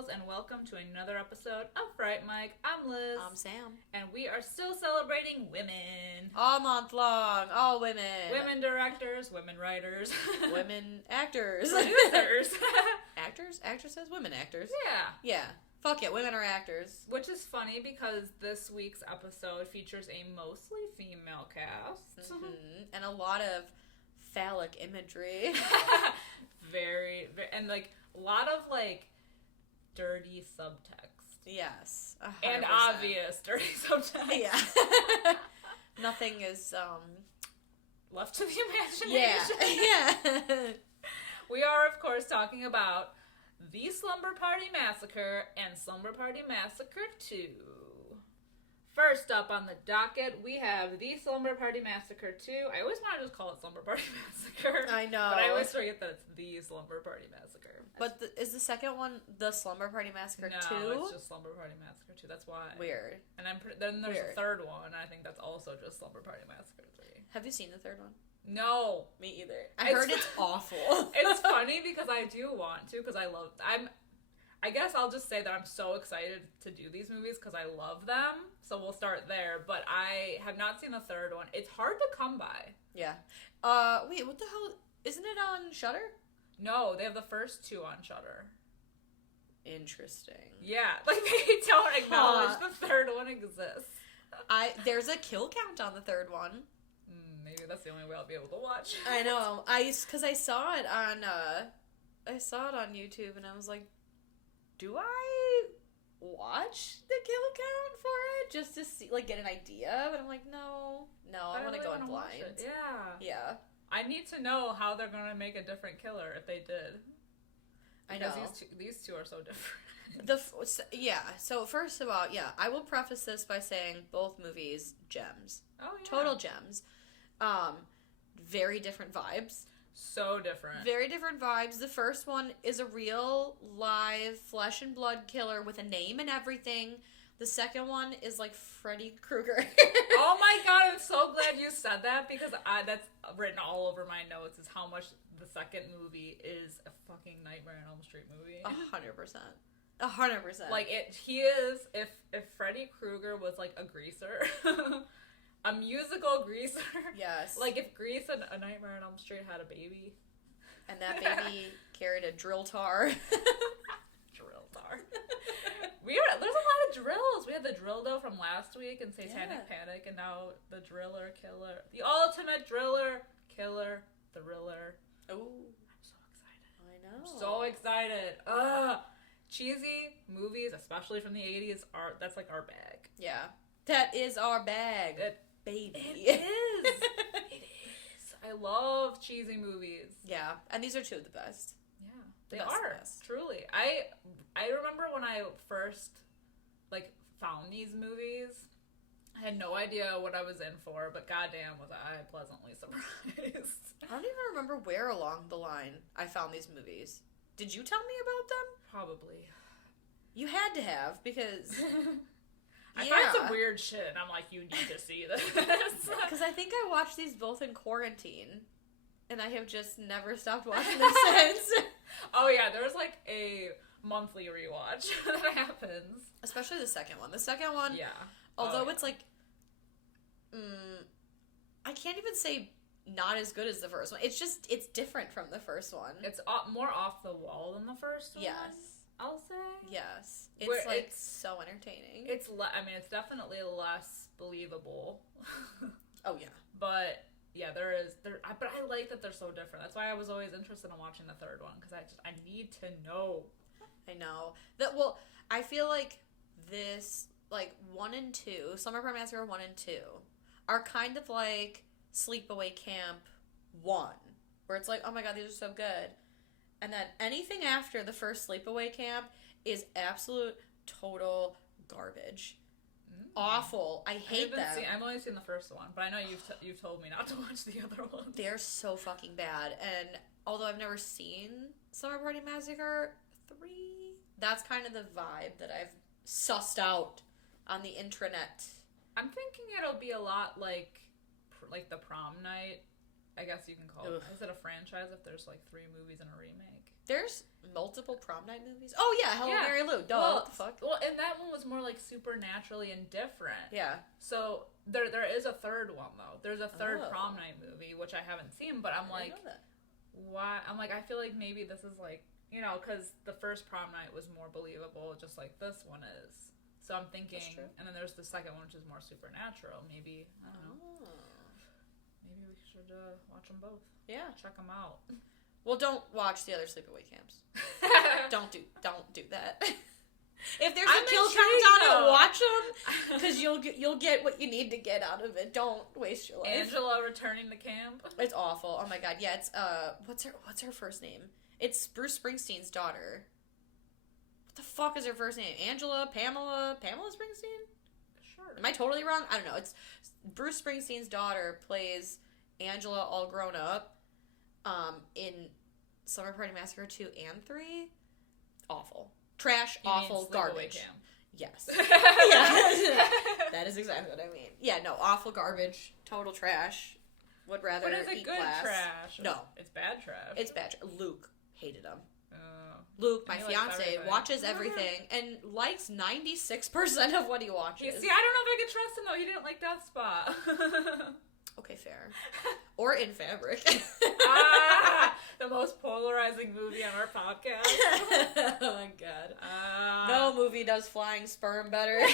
girls, and welcome to another episode of Fright Mic. I'm Liz. I'm Sam. And we are still celebrating women. All month long, all women. Women directors, women writers. Women actors. Producers. Actors? Actresses? Women actors. Yeah. Yeah. Fuck it, women are actors. Which is funny because this week's episode features a mostly female cast. Mm-hmm. And a lot of phallic imagery. very, and like a lot of like dirty subtext. Yes. 100%. And obvious dirty subtext. Yeah. Nothing is left to the imagination. Yeah. We are, of course, talking about The Slumber Party Massacre and Slumber Party Massacre 2. First up on the docket, we have The Slumber Party Massacre 2. I always want to just call it Slumber Party Massacre. I know. But I always forget that it's The Slumber Party Massacre. But is the second one The Slumber Party Massacre 2? No, it's just Slumber Party Massacre 2. That's why. Weird. And then there's Weird. a third one, and I think that's also just Slumber Party Massacre 3. Have you seen the third one? No. Me either. I heard it's awful. It's funny because I do want to, because I guess I'll just say that I'm so excited to do these movies because I love them. So we'll start there. But I have not seen the third one. It's hard to come by. Yeah. Wait, what the hell? Isn't it on Shudder? No, they have the first two on Shudder. Interesting. Yeah, like they don't acknowledge the third one exists. There's a kill count on the third one. Maybe that's the only way I'll be able to watch. I know. Because I saw it on YouTube and I was like, do I watch the kill count for it just to see, like, get an idea? But I'm like, no, I want to go in blind. Yeah. I need to know how they're gonna make a different killer if they did. I know. Because these two are so different. So first of all, I will preface this by saying both movies, gems. Oh, yeah. Total gems. Very different vibes. So different. Very different vibes. The first one is a real, live, flesh and blood killer with a name and everything. The second one is like Freddy Krueger. Oh my god, I'm so glad you said that because that's written all over my notes is how much the second movie is a fucking Nightmare on Elm Street movie. 100%. 100%. Like, he is, if Freddy Krueger was like a greaser, a musical greaser. Yes. Like if Grease and A Nightmare on Elm Street had a baby. And that baby carried a drill tar. Drill tar. There's a lot of drills. We had the Drildo from last week in Satanic Panic, and now the Driller Killer. The ultimate Driller Killer Thriller. Ooh. I'm so excited. I know. I'm so excited. Cheesy movies, especially from the 80s, that's like our bag. Yeah. That is our bag. Baby. It is. It is. I love cheesy movies. Yeah. And these are two of the best. Yeah. They are. Truly. I remember when I first found these movies, I had no idea what I was in for, but goddamn was I pleasantly surprised. I don't even remember where along the line I found these movies. Did you tell me about them? Probably. You had to have, because I find some weird shit, and I'm like, you need to see this. Because I think I watched these both in quarantine, and I have just never stopped watching them since. Oh yeah, there's like a monthly rewatch that happens. Especially the second one. The second one, yeah. Although it's like, I can't even say not as good as the first one. It's different from the first one. It's more off the wall than the first one. Yes. I'll say. Yes. It's so entertaining. It's definitely less believable. Oh, yeah. But, yeah, but I like that they're so different. That's why I was always interested in watching the third one, because I need to know. I know. I feel like this, 1 and 2, Slumber Party Massacre 1 and 2, are kind of like Sleepaway Camp 1, where it's like, oh my god, these are so good. And then anything after the first Sleepaway Camp is absolute, total garbage. Awful. I hate them. I've only seen the first one, but I know you've told me not to watch the other ones. They're so fucking bad. And although I've never seen Slumber Party Massacre 3, that's kind of the vibe that I've sussed out on the intranet. I'm thinking it'll be a lot like the Prom Night. I guess you can call it. Is it a franchise if there's 3 movies and a remake? There's multiple prom night movies. Oh yeah, Hello Mary Lou. Duh, Well, what the fuck? Well, and that one was more like supernaturally indifferent. Yeah. So there is a third one though. There's a third Oh. prom night movie which I haven't seen, but I'm I like, didn't know that. why? I'm like, I feel like maybe this is like, you know, because the first prom night was more believable, just like this one is. So I'm thinking, and then there's the second one which is more supernatural. Maybe I don't know. Maybe we should watch them both. Yeah. Check them out. Well, don't watch the other sleepaway camps. Don't do that. If there's a kill countdown, watch them because you'll get what you need to get out of it. Don't waste your life. Angela returning to camp. It's awful. Oh my god. Yeah. It's what's her first name? It's Bruce Springsteen's daughter. What the fuck is her first name? Pamela Springsteen? Sure. Am I totally wrong? I don't know. It's Bruce Springsteen's daughter plays Angela all grown up. In Slumber Party Massacre 2 and 3. Awful. Trash, You awful, mean garbage. Camp. Yes. Yeah. That is exactly what I mean. Yeah, no, awful garbage, total trash. Would rather But is it eat good glass. trash? No. It's bad trash. It's bad. Luke hated him. Oh. Luke, my He likes fiance, everything. watches everything and likes 96% of what he watches. You see, I don't know if I could trust him though. He didn't like Death Spot. Okay, fair. Or In Fabric. The most polarizing movie on our podcast. Oh my god. No movie does flying sperm better.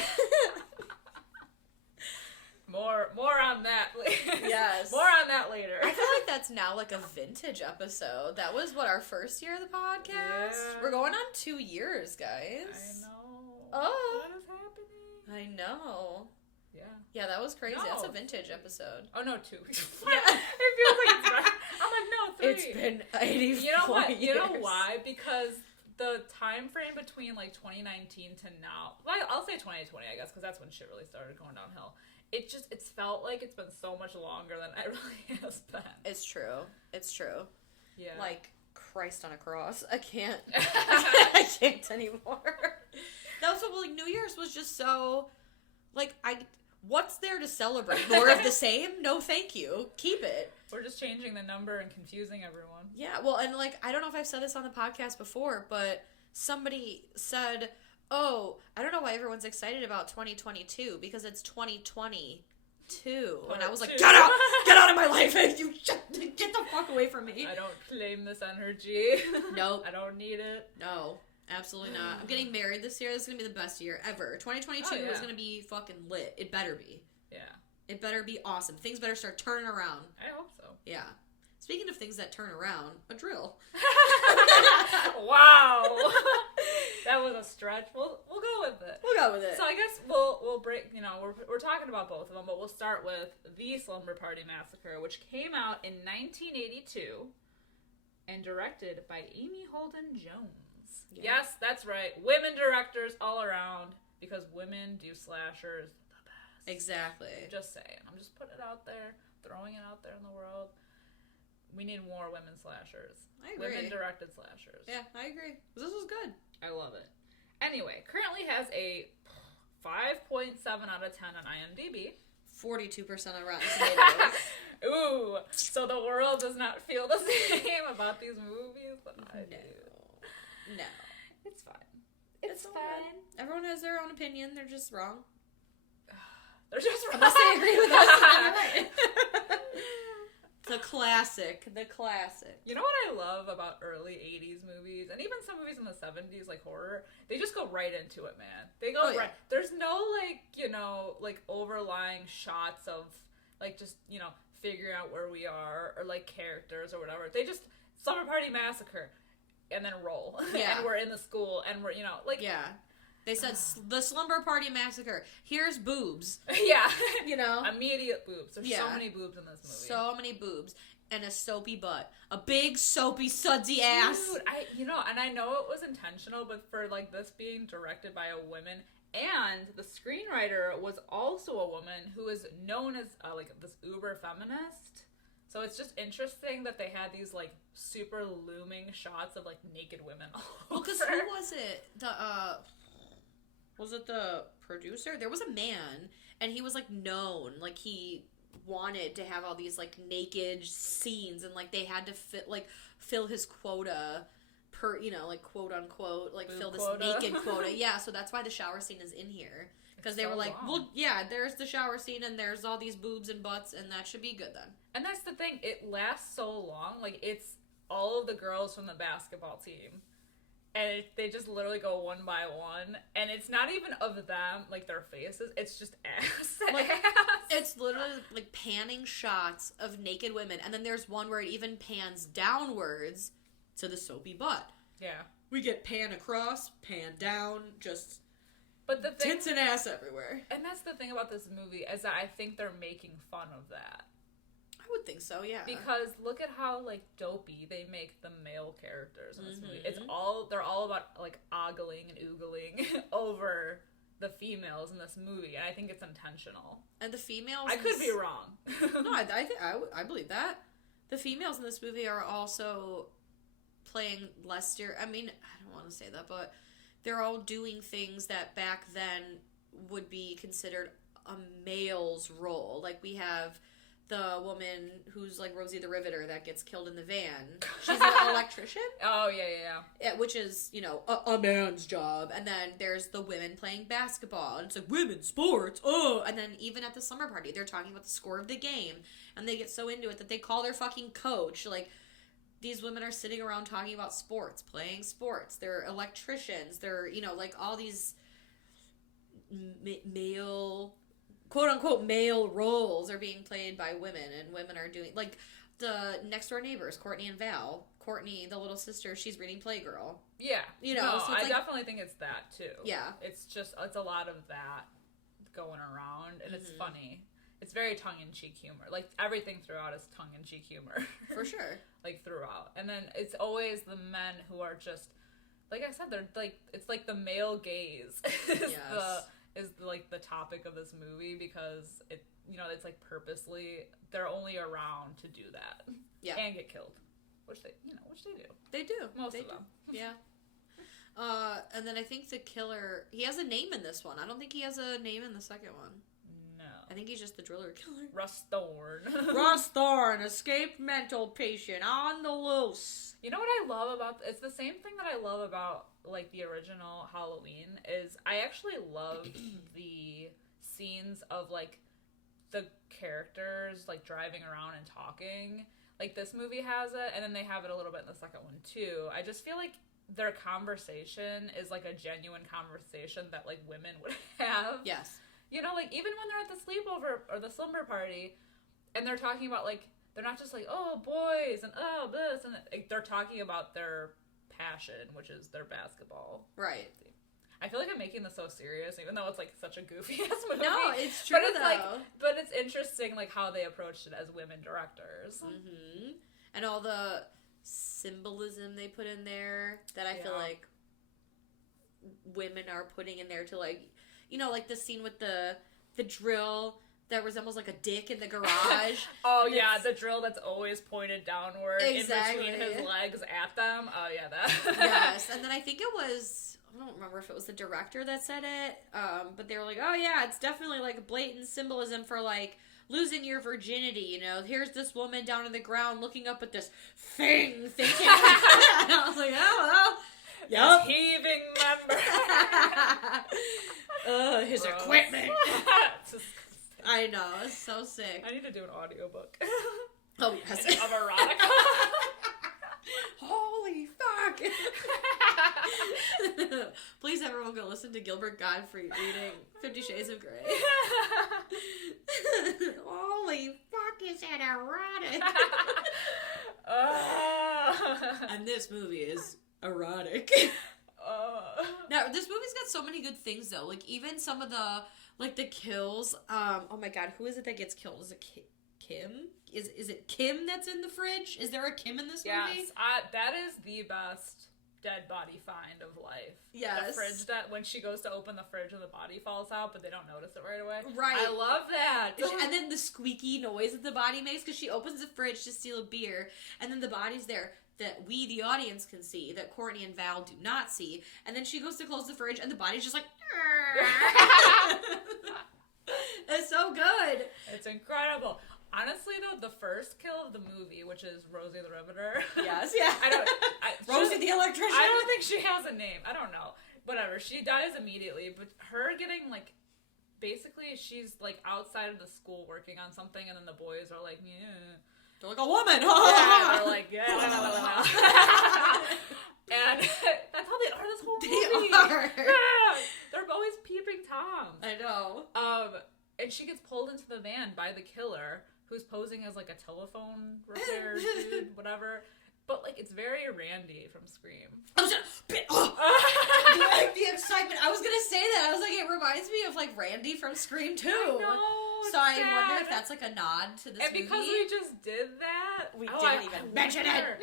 More on that later. Yes. More on that later. I feel like that's now like a vintage episode. That was what, our first year of the podcast? Yeah. We're going on 2 years, guys. I know. Oh. What is happening? I know. Yeah. Yeah, that was crazy. No. That's a vintage episode. Oh no, 2. Yeah. It feels like it's better. I'm like, no, 3. It's been 84 You know what? years. You know why? Because the time frame between like 2019 to now, well, I'll say 2020, I guess, because that's when shit really started going downhill. It's felt like it's been so much longer than it really has been. It's true. It's true. Yeah. Like Christ on a cross. I can't. I can't anymore. That was what, like, New Year's was just so, like, what's there to celebrate? More of the same? No, thank you. Keep it. We're just changing the number and confusing everyone. Yeah, well, and, like, I don't know if I've said this on the podcast before, but somebody said, oh, I don't know why everyone's excited about 2022, because it's 2022. And I was like, get out of my life! You get the fuck away from me. I don't claim this energy. Nope. I don't need it. No, absolutely not. I'm getting married this year. This is going to be the best year ever. 2022 is going to be fucking lit. It better be. Yeah. It better be awesome. Things better start turning around. I hope so. Yeah. Speaking of things that turn around, a drill. Wow. That was a stretch. We'll go with it. We'll go with it. So I guess we'll break, you know, we're talking about both of them, but we'll start with The Slumber Party Massacre, which came out in 1982 and directed by Amy Holden Jones. Yeah. Yes, that's right. Women directors all around, because women do slashers the best. Exactly. Just saying. I'm just putting it out there, throwing it out there in the world. We need more women slashers. I agree. Women directed slashers. Yeah, I agree. This was good. I love it. Anyway, currently has a 5.7 out of 10 on IMDb. 42% on Rotten Tomatoes. Ooh, so the world does not feel the same about these movies, but I do. No. It's fine. It's fine. Everyone has their own opinion. They're just wrong. They're just wrong. Unless they agree with us, then they're right. The classic. You know what I love about early 80s movies, and even some movies in the 70s, like horror? They just go right into it, man. They go right. There's no, like, you know, like, overlying shots of, like, just, you know, figuring out where we are, or, like, characters or whatever. They just, Slumber Party Massacre, and then roll. Yeah. And we're in the school, and we're, you know, like... Yeah. They said, the Slumber Party Massacre. Here's boobs. Yeah. You know? Immediate boobs. There's so many boobs in this movie. So many boobs. And a soapy butt. A big, soapy, sudsy ass. Dude, I know it was intentional, but for, like, this being directed by a woman, and the screenwriter was also a woman who is known as, like, this uber feminist. So it's just interesting that they had these, like, super looming shots of, like, naked women all over. Well, because who was it? Was it the producer? There was a man, and he was, like, known. Like, he wanted to have all these, like, naked scenes, and, like, they had to fill his quota like quote unquote, like Boob fill this quota. naked quota. Yeah, so that's why the shower scene is in here. Because they were like, long. well, yeah, there's the shower scene and there's all these boobs and butts and that should be good then. And that's the thing, it lasts so long. Like, it's all of the girls from the basketball team. And they just literally go one by one. And it's not even of them, like, their faces. It's just ass. Like, ass. it's literally, like, panning shots of naked women. And then there's one where it even pans downwards to the soapy butt. Yeah. We get pan across, pan down, just But the thing, tits and ass everywhere. and that's the thing about this movie, is that I think they're making fun of that. I would think so, yeah. Because look at how, like, dopey they make the male characters in this movie. It's Mhm. they're all about, like, ogling and oogling over the females in this movie, and I think it's intentional. And the females... I could be wrong. No, I believe that. The females in this movie are also playing Lester. I mean, I don't want to say that, but they're all doing things that back then would be considered a male's role. Like, we have the woman who's like Rosie the Riveter that gets killed in the van. She's an electrician. Oh, yeah. Which is, a man's job. And then there's the women playing basketball. And it's like, women's sports, oh! And then even at the slumber party, they're talking about the score of the game. And they get so into it that they call their fucking coach. Like, these women are sitting around talking about sports, playing sports. They're electricians. They're, like, all these male... quote-unquote male roles are being played by women, and women are doing, like, the next-door neighbors, Courtney and Val. Courtney, the little sister, she's reading Playgirl. Yeah. So it's I definitely think it's that, too. Yeah. It's a lot of that going around, and it's funny. It's very tongue-in-cheek humor. Like, everything throughout is tongue-in-cheek humor. For sure. Like, throughout. And then it's always the men who are just, like I said, they're, like, it's like the male gaze is like the topic of this movie, because it's like purposely they're only around to do that. Yeah. And get killed. Which they do. They do. Most they of them. Yeah. And then I think the killer, he has a name in this one. I don't think he has a name in the second one. No. I think he's just the driller killer. Russ Thorne. Russ Thorne, escaped mental patient on the loose. You know what I love about it's the same thing that I love about, like, the original Halloween, is I actually love the scenes of, like, the characters, like, driving around and talking. Like, this movie has it, and then they have it a little bit in the second one, too. I just feel like their conversation is, like, a genuine conversation that, like, women would have. Yes. Like, even when they're at the sleepover or the slumber party, and they're talking about, like, they're not just like, oh, boys, and oh, this, and like, they're talking about their passion, which is their basketball. Right. I feel like I'm making this so serious, even though it's, like, such a goofy-ass movie. No, it's true, But it's interesting, like, how they approached it as women directors. Mm-hmm. And all the symbolism they put in there that I feel like women are putting in there to, like, like the scene with the drill that resembles, like, a dick in the garage. Oh, yeah, the drill that's always pointed downward exactly. in between his legs at them. Oh, yeah, that. Yes, and then I think it was, I don't remember if it was the director that said it, but they were like, oh, yeah, it's definitely, like, blatant symbolism for, like, losing your virginity, Here's this woman down on the ground looking up at this thing, thinking. I was like, oh, well. Yep. His heaving member. His Gross. Equipment. I know, it's so sick. I need to do an audiobook. Oh, yes. Of erotica. Holy fuck. Please, everyone, go listen to Gilbert Gottfried reading 50 Shades of Grey. Holy fuck, is that erotic? And this movie is erotic. Now, this movie's got so many good things, though. Like, even some of the, like, the kills. Oh my god, who is it that gets killed? Is it Kim? Is it Kim that's in the fridge? Is there a Kim in this movie? Yes, that is the best dead body find of life. Yes. The fridge, that when she goes to open the fridge and the body falls out, but they don't notice it right away. Right. I love that. And then the squeaky noise that the body makes, because she opens the fridge to steal a beer, and then the body's there that we, the audience, can see, that Courtney and Val do not see, and then she goes to close the fridge, and the body's just like... It's so good. It's incredible. Honestly, though, the first kill of the movie, which is Rosie the Riveter. Yes, yeah. Rosie the electrician. I don't think she has a name. I don't know. Whatever. She dies immediately, but her getting, like, basically she's, like, outside of the school working on something, and then the boys are like, yeah. They're like, a woman. Yeah, they're like, yeah. And that's how they are this whole movie. They are. Yeah. They're always peeping Toms. I know. And she gets pulled into the van by the killer, who's posing as, like, a telephone repair dude, whatever. But, like, it's very Randy from Scream. I was like, the excitement. I was gonna say that. I was like, it reminds me of, like, Randy from Scream 2. I know, so I wonder if that's, like, a nod to this movie. And because we just did that, we didn't even mention it.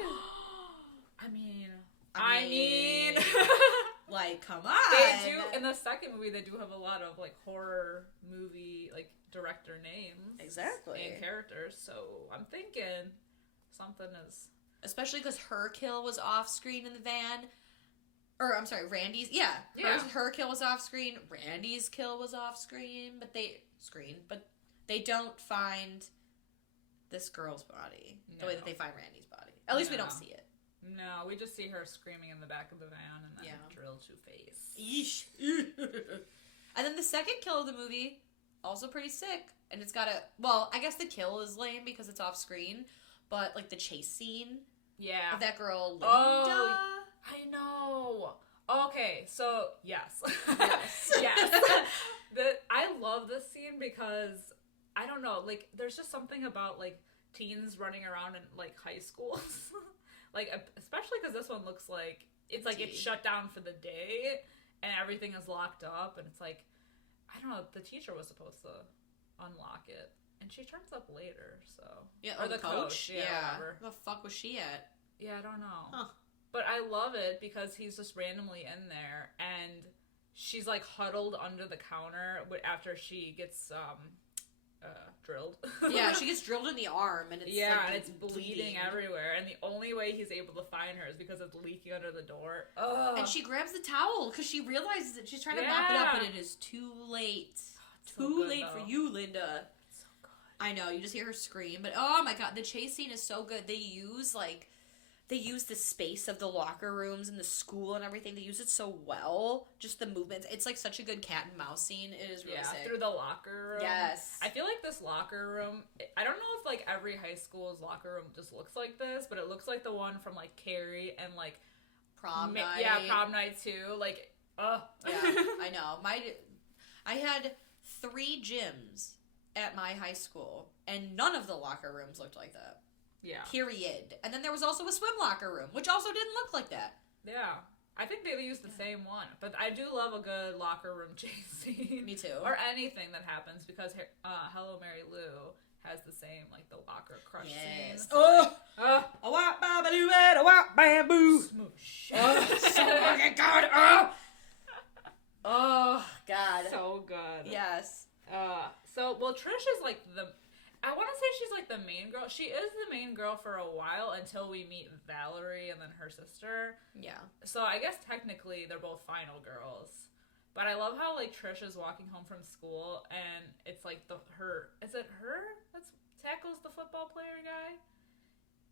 I mean, like, come on. They do, in the second movie, they do have a lot of, like, horror movie, like, director names. Exactly. And characters, so I'm thinking something is... Especially because her kill was off-screen in the van. Or, I'm sorry, Randy's... Yeah. Her kill was off-screen. Randy's kill was off-screen. But they don't find this girl's body the way that they find Randy's body. At least we don't see it. No, we just see her screaming in the back of the van and then drilled to face. Yeesh. And then the second kill of the movie, also pretty sick. And it's got a... Well, I guess the kill is lame because it's off-screen. But, like, the chase scene... Yeah. Of that girl, Linda. Oh, I know. Okay, so, yes. Yes. I love this scene because, I don't know, like, there's just something about, like, teens running around in, like, high schools. Like, especially because this one looks like, it's like it's shut down for the day, and everything is locked up, and it's like, I don't know, the teacher was supposed to unlock it. And she turns up later, so... Yeah, or the coach. Yeah. Where the fuck was she at? Yeah, I don't know. Huh. But I love it because he's just randomly in there, and she's, like, huddled under the counter after she gets, drilled. Yeah, she gets drilled in the arm, and it's, and it's bleeding everywhere, and the only way he's able to find her is because it's leaking under the door. Ugh. And she grabs the towel, because she realizes that she's trying to mop it up, and it is too late. Too late for you, Linda. I know, you just hear her scream, but oh my god, the chase scene is so good. They use the space of the locker rooms and the school and everything. They use it so well. Just the movements. It's like such a good cat and mouse scene. It is really sick. Through the locker room. Yes. I feel like this locker room, I don't know if like every high school's locker room just looks like this, but it looks like the one from like Carrie and like Prom night. Yeah, prom night too. Like, Yeah, I know. I had 3 gyms at my high school, and none of the locker rooms looked like that. Yeah. Period. And then there was also a swim locker room, which also didn't look like that. Yeah. I think they used the same one. But I do love a good locker room chase scene. Me too. Or anything that happens, because Hello, Mary Lou has the same, like, the locker crush scene. So a wop babaloo and a wop bamboo. Smoosh. Oh, so fucking good. Oh, God. So good. Yes. Trish is like I want to say she's like the main girl. She is the main girl for a while until we meet Valerie and then her sister. Yeah. So I guess technically they're both final girls. But I love how like Trish is walking home from school and it's like is it her that tackles the football player guy?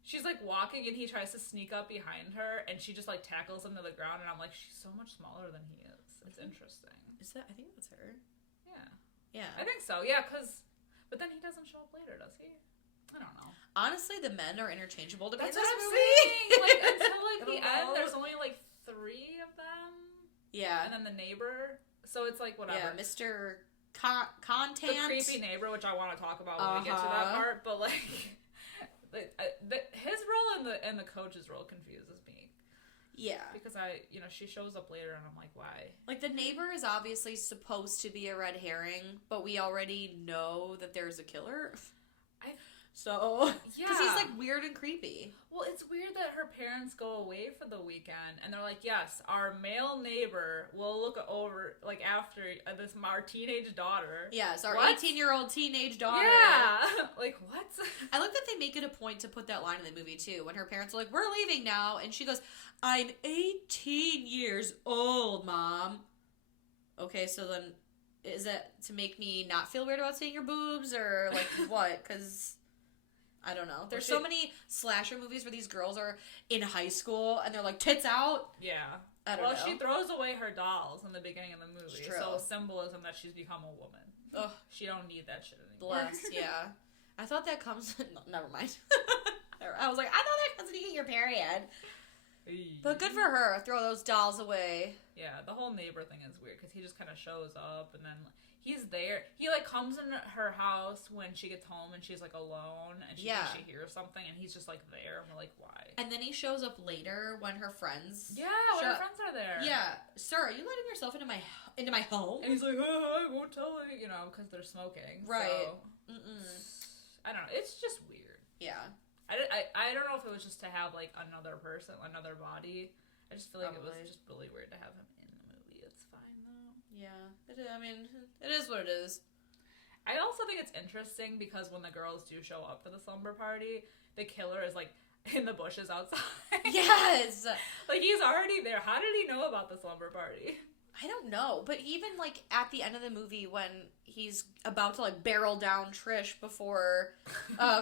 She's like walking and he tries to sneak up behind her and she just like tackles him to the ground and I'm like, she's so much smaller than he is. It's interesting. I think that's her. Yeah. Yeah. I think so. Yeah, but then he doesn't show up later, does he? I don't know. Honestly, the men are interchangeable to me. That's what I'm saying. Like until like the end, there's only like 3 of them. Yeah. And then the neighbor. So it's like whatever. Yeah, Mr. Contant. The creepy neighbor, which I want to talk about when we get to that part. But like, his role and the coach's role confuses me. Yeah. Because she shows up later and I'm like, why? Like, the neighbor is obviously supposed to be a red herring, but we already know that there's a killer. Because he's, like, weird and creepy. Well, it's weird that her parents go away for the weekend, and they're like, yes, our male neighbor will look over, like, after our teenage daughter. Yes, our 18-year-old teenage daughter. Yeah. Like, what? I like that they make it a point to put that line in the movie, too, when her parents are like, we're leaving now, and she goes, I'm 18 years old, Mom. Okay, so then, is that to make me not feel weird about seeing your boobs, or, like, what? Because... I don't know. There's so many slasher movies where these girls are in high school and they're like tits out. Yeah. I don't know. Well, she throws away her dolls in the beginning of the movie. It's true. So symbolism that she's become a woman. Ugh. She don't need that shit anymore. Bless, yeah. I thought that comes... No, never mind. I was like, I thought that comes when you get your period. But good for her. Throw those dolls away. Yeah, the whole neighbor thing is weird because he just kind of shows up and then he's there. He like comes in her house when she gets home and she's like alone and she thinks she hears something and he's just like there and we're like, why? And then he shows up later when her friends. Yeah, when her friends are there. Yeah, sir, are you letting yourself into my home? And he's like, oh, I won't tell you, because they're smoking. Right. So, I don't know. It's just weird. Yeah. I don't know if it was just to have, like, another person, another body. I just feel like it was just really weird to have him in the movie. It's fine, though. Yeah. It is what it is. I also think it's interesting because when the girls do show up for the slumber party, the killer is, like, in the bushes outside. Yes! Like, he's already there. How did he know about the slumber party? I don't know, but even, like, at the end of the movie when he's about to, like, barrel down Trish before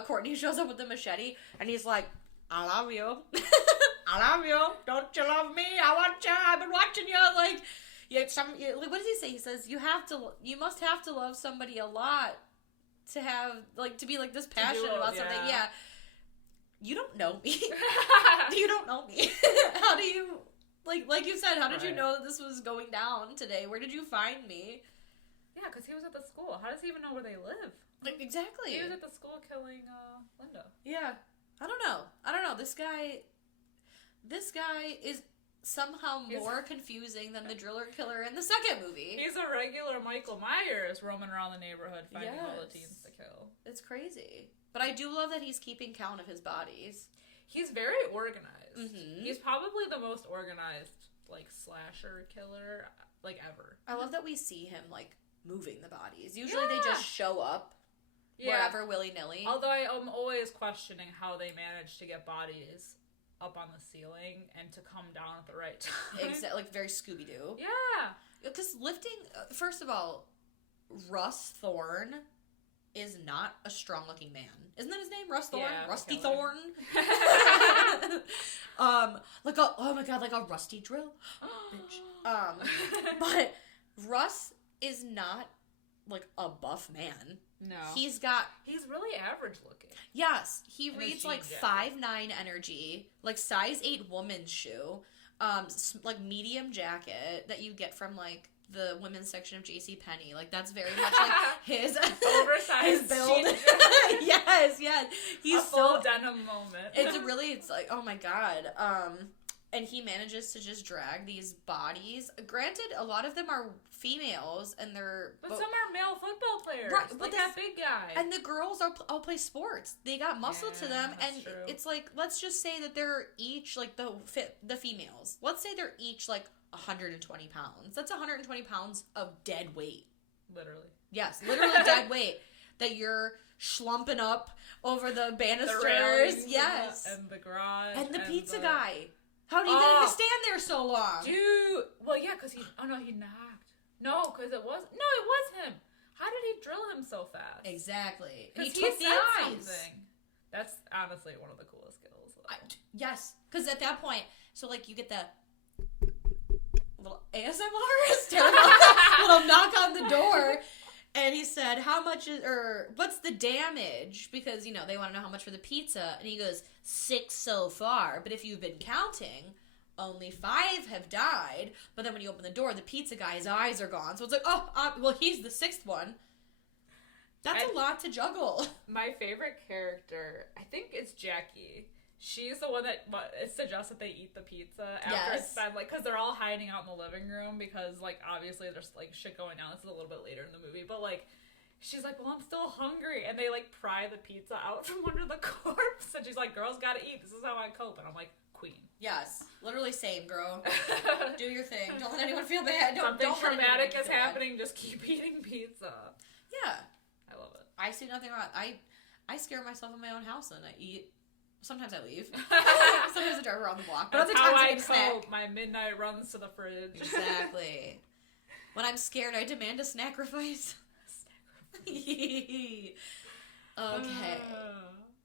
Courtney shows up with the machete, and he's like, I love you. I love you. Don't you love me? I want you. I've been watching you. Like, what does he say? He says, you must have to love somebody a lot to have, like, to be, like, this passionate about something. Yeah. You don't know me. You don't know me. How do you... Like you said, how did you know that this was going down today? Where did you find me? Yeah, because he was at the school. How does he even know where they live? Like, exactly. He was at the school killing Linda. Yeah. I don't know. This guy is somehow more confusing than the driller killer in the second movie. He's a regular Michael Myers roaming around the neighborhood finding all the teens to kill. It's crazy. But I do love that he's keeping count of his bodies. He's very organized. Mm-hmm. He's probably the most organized, like, slasher killer, like, ever. I love that we see him, like, moving the bodies. Usually they just show up wherever willy-nilly. Although I am always questioning how they manage to get bodies up on the ceiling and to come down at the right time. Exactly, like, very Scooby-Doo. Yeah. Because lifting, first of all, Russ Thorne is not a strong-looking man. Isn't that his name? Russ Thorne? Yeah, Rusty Thorne? like a rusty drill. Bitch. But Russ is not, like, a buff man. No. He's really average looking. Yes. He reads, like, 5'9" energy, like, size 8 woman's shoe, like, medium jacket that you get from, like, the women's section of JCPenney. Like, that's very much like his oversized build. Yes. He's a full denim moment. It's like, oh my god. And he manages to just drag these bodies. Granted, a lot of them are females, and But some are male football players. Right, like that big guy. And the girls all play sports. They got muscle to them, and true. It's like, let's just say that they're each, like, the females. Let's say they're each, like, 120 pounds. That's 120 pounds of dead weight. Literally. Yes, literally dead weight that you're schlumping up over the banisters. Yes. And the garage. And the pizza guy. How did he get him to stand there so long? Dude. Well, yeah, because he knocked. No, because it was him. How did he drill him so fast? Exactly. And he took the eyes. Something. That's honestly one of the coolest skills. Yes. Because at that point, so, like, you get the little ASMR, little knock on the door, and he said, what's the damage? Because, they want to know how much for the pizza, and he goes, 6 so far, but if you've been counting, only 5 have died, but then when you open the door, the pizza guy's eyes are gone, so it's like, well, he's the 6th one. That's a lot to juggle. My favorite character, I think it's Jackie. She's the one that suggests that they eat the pizza after it's been, like, because they're all hiding out in the living room because, like, obviously there's, like, shit going on. This is a little bit later in the movie, but, like, she's like, well, I'm still hungry, and they, like, pry the pizza out from under the corpse, and she's like, girls gotta eat. This is how I cope, and I'm like, queen. Yes, literally same, girl. Do your thing. Don't let anyone feel bad. Something traumatic is happening. Just keep eating pizza. Yeah, I love it. I see nothing wrong. I scare myself in my own house, and I eat. Sometimes I leave. Sometimes I drive around the block. But That's other times how I get a snack. cope. My midnight runs to the fridge. Exactly. When I'm scared, I demand a snacrifice. Okay.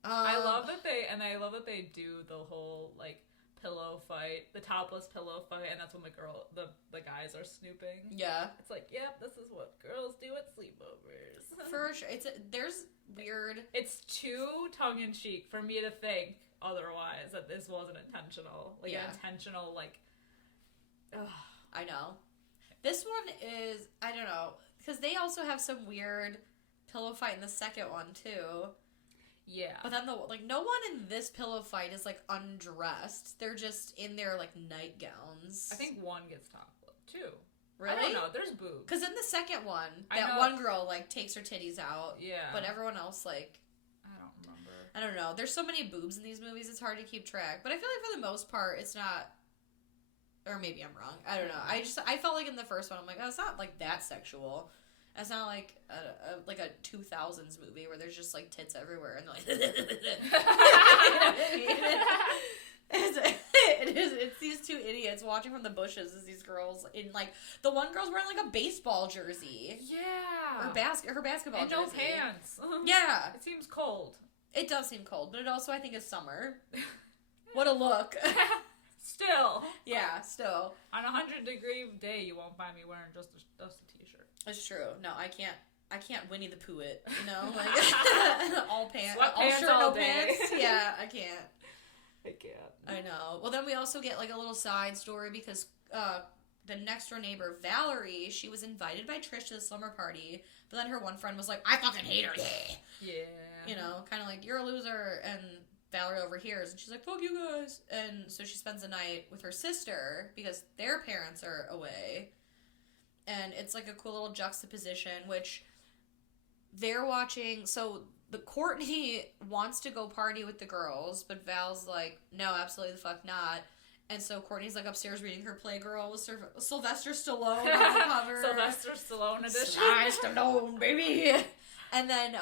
I love that they do the whole, like, pillow fight, the topless pillow fight, and that's when the guys are snooping. Yeah. It's like, yep, this is what girls do at sleepovers. For sure. There's weird... It's too tongue-in-cheek for me to think otherwise, that this wasn't intentional. Like, an intentional, like... Ugh. I know. This one is, I don't know, because they also have some weird pillow fight in the second one, too. Yeah. But then, no one in this pillow fight is, like, undressed. They're just in their, like, nightgowns. I think one gets topless, too. Really? I don't know. There's boobs. Because in the second one, that one girl, like, takes her titties out. Yeah. But everyone else, like... I don't remember. I don't know. There's so many boobs in these movies, it's hard to keep track. But I feel like for the most part, it's not... Or maybe I'm wrong. I don't know. I felt like in the first one, I'm like, oh, it's not, like, that sexual. It's not like a 2000s movie where there's just, like, tits everywhere and, like... It's these two idiots watching from the bushes as these girls in, like... The one girl's wearing, like, a baseball jersey. Yeah. Her basketball and jersey. no pants. Yeah. It seems cold. It does seem cold, but it also, I think, is summer. What a look. Still. Yeah, still. On a 100-degree day, you won't find me wearing just a t-shirt. It's true. No, I can't Winnie the Pooh it, you know? Like, all pants. All shirt, all no day. pants. Yeah, I can't. I can't. I know. Well, then we also get, like, a little side story because the next door neighbor, Valerie, she was invited by Trish to the slumber party, but then her one friend was like, I fucking hate her. Yeah. You know, kind of like, you're a loser, and Valerie overhears, and she's like, fuck you guys. And so she spends the night with her sister because their parents are away. And it's like a cool little juxtaposition, which they're watching. So the Courtney wants to go party with the girls, but Val's like, no, absolutely the fuck not. And so Courtney's like upstairs reading her Playgirl with Sylvester Stallone on the cover. Sylvester Stallone edition. Sly Stallone, baby. And then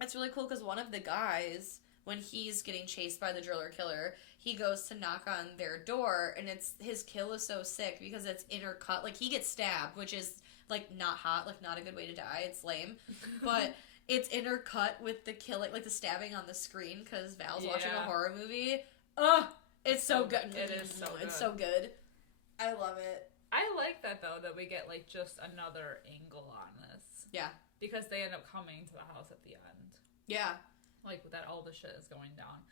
it's really cool because one of the guys, when he's getting chased by the driller killer, he goes to knock on their door, and his kill is so sick because it's intercut. Like, he gets stabbed, which is, like, not hot, like, not a good way to die. It's lame. But it's intercut with the killing, like, the stabbing on the screen because Val's watching a horror movie. Ugh! It's so good. It is so good. It's so good. I love it. I like that, though, that we get, like, just another angle on this. Yeah. Because they end up coming to the house at the end. Yeah. Like, that all the shit is going down.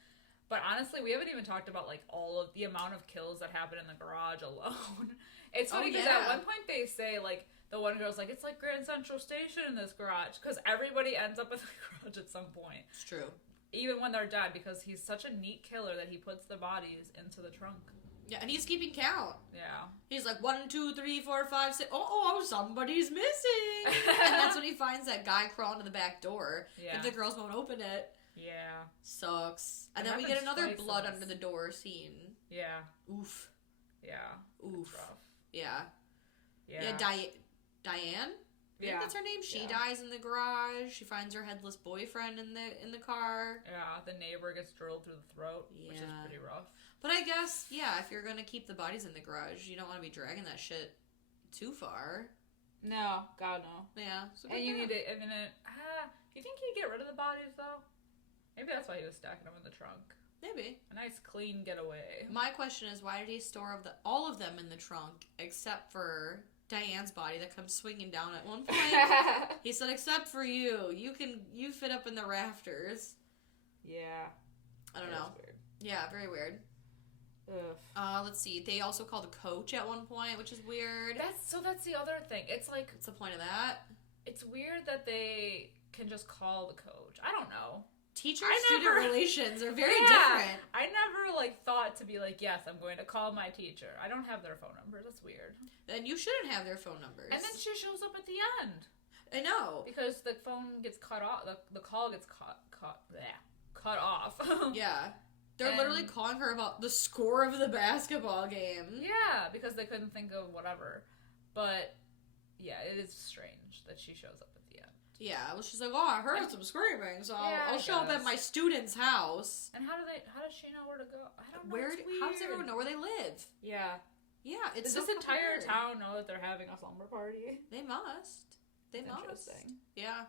But honestly, we haven't even talked about, like, all of the amount of kills that happen in the garage alone. It's funny because at one point they say, like, the one girl's like, it's like Grand Central Station in this garage. Because everybody ends up in the garage at some point. It's true. Even when they're dead, because he's such a neat killer that he puts the bodies into the trunk. Yeah, and he's keeping count. Yeah. He's like, 1, 2, 3, 4, 5, 6. Oh, somebody's missing. And that's when he finds that guy crawling to the back door. Yeah. If the girls won't open it. Yeah. Sucks. And then we get another blood under the door scene. Yeah. Oof. Yeah. Oof. Rough. Yeah. Yeah. Diane? I think that's her name. She dies in the garage. She finds her headless boyfriend in the car. Yeah, the neighbor gets drilled through the throat, which is pretty rough. But I guess, yeah, if you're gonna keep the bodies in the garage, you don't want to be dragging that shit too far. No, God no. Yeah. So and you need to, I mean, you think he'd get rid of the bodies though? Maybe that's why he was stacking them in the trunk. Maybe. A nice clean getaway. My question is, why did he store all of them in the trunk except for Diane's body that comes swinging down at one point? He said, except for you. You fit up in the rafters. Yeah. I don't know. Weird. Yeah, very weird. Ugh. Let's see. They also call the coach at one point, which is weird. That's the other thing. It's like... What's the point of that? It's weird that they can just call the coach. I don't know. Teacher-student relations are very different. I never, like, thought to be like, yes, I'm going to call my teacher. I don't have their phone numbers. That's weird. Then you shouldn't have their phone numbers. And then she shows up at the end. I know. Because the phone gets cut off. The call gets cut off. Yeah. They're literally calling her about the score of the basketball game. Yeah, because they couldn't think of whatever. But, yeah, it is strange that she shows up at the end. Yeah, well, she's like, oh, I heard some screaming, so I'll show up at my student's house. And how does she know where to go? I don't know. How does everyone know where they live? Yeah. Yeah, it's Does this entire town know that they're having a slumber party? They must. They must. Interesting. Yeah.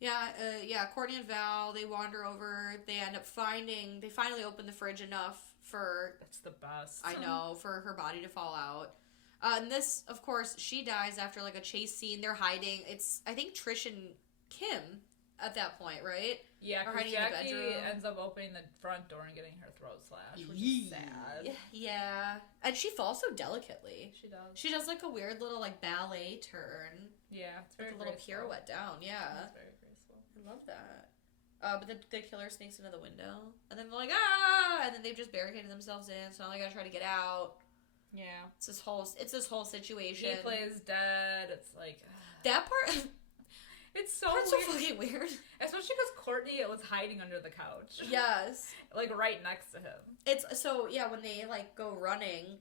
Yeah, Courtney and Val, they wander over, they finally open the fridge enough for... That's the best. I know, for her body to fall out. And this, of course, she dies after, like, a chase scene. They're hiding. It's, I think, Trish and Kim at that point, right? Yeah, because Jackie ends up opening the front door and getting her throat slashed, which is sad. Yeah. And she falls so delicately. She does. She does, like, a weird little, like, ballet turn. Yeah, it's very like a little pirouette down, yeah. It's very graceful. I love that. But the killer sneaks into the window, and then they're like, ah! And then they've just barricaded themselves in, so now they gotta try to get out. Yeah. It's this whole situation. He plays dead. It's like... That part... It's so That's weird. so fucking weird. Especially because Courtney was hiding under the couch. Yes. Like, right next to him. It's, so, yeah, when they, like, go running,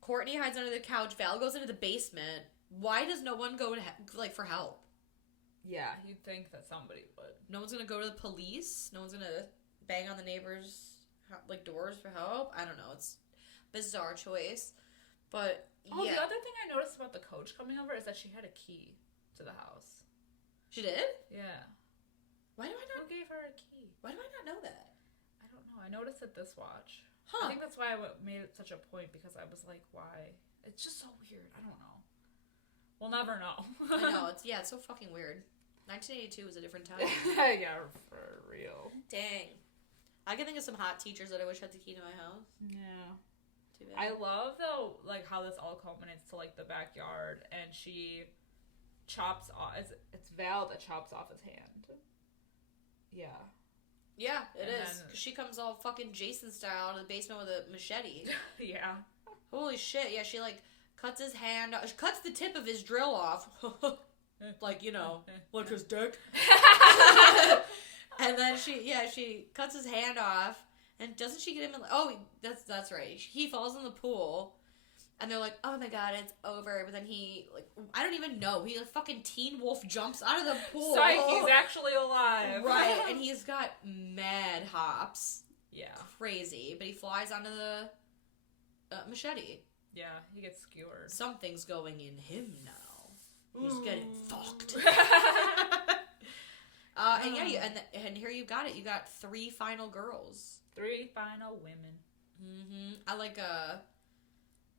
Courtney hides under the couch, Val goes into the basement. Why does no one go to, like, for help? Yeah, you'd think that somebody would. No one's gonna go to the police? No one's gonna bang on the neighbors', like, doors for help? I don't know. It's a bizarre choice. But, Oh, yeah. the other thing I noticed about the coach coming over is that she had a key to the house. She did? Yeah. Why do I not... Who gave her a key? Why do I not know that? I don't know. I noticed it this watch. Huh. I think that's why I made it such a point, because I was like, why? It's just so weird. I don't know. We'll never know. I know. It's so fucking weird. 1982 was a different time. Yeah, for real. Dang. I can think of some hot teachers that I wish had the key to my house. Yeah. Too bad. I love, though, like, how this all culminates to, like, the backyard, and she chops off... It's Val that chops off his hand. Yeah. Yeah, it And is. then- Because she comes all fucking Jason style to the basement with a machete. Yeah. Holy shit, yeah, she, like, cuts his hand... She cuts the tip of his drill off. Like, you know, like his dick. And then she cuts his hand off, and doesn't she get him in... Oh, that's right. He falls in the pool, and they're like, oh my god, it's over. But then he, like, I don't even know. He, like, fucking Teen Wolf jumps out of the pool. Psych, he's actually alive. Right, and he's got mad hops. Yeah. Crazy. But he flies onto the machete. Yeah, he gets skewered. Something's going in him now. He's getting fucked. And yeah, and here you got it. You got 3 final girls. 3 final women. Mm-hmm. I like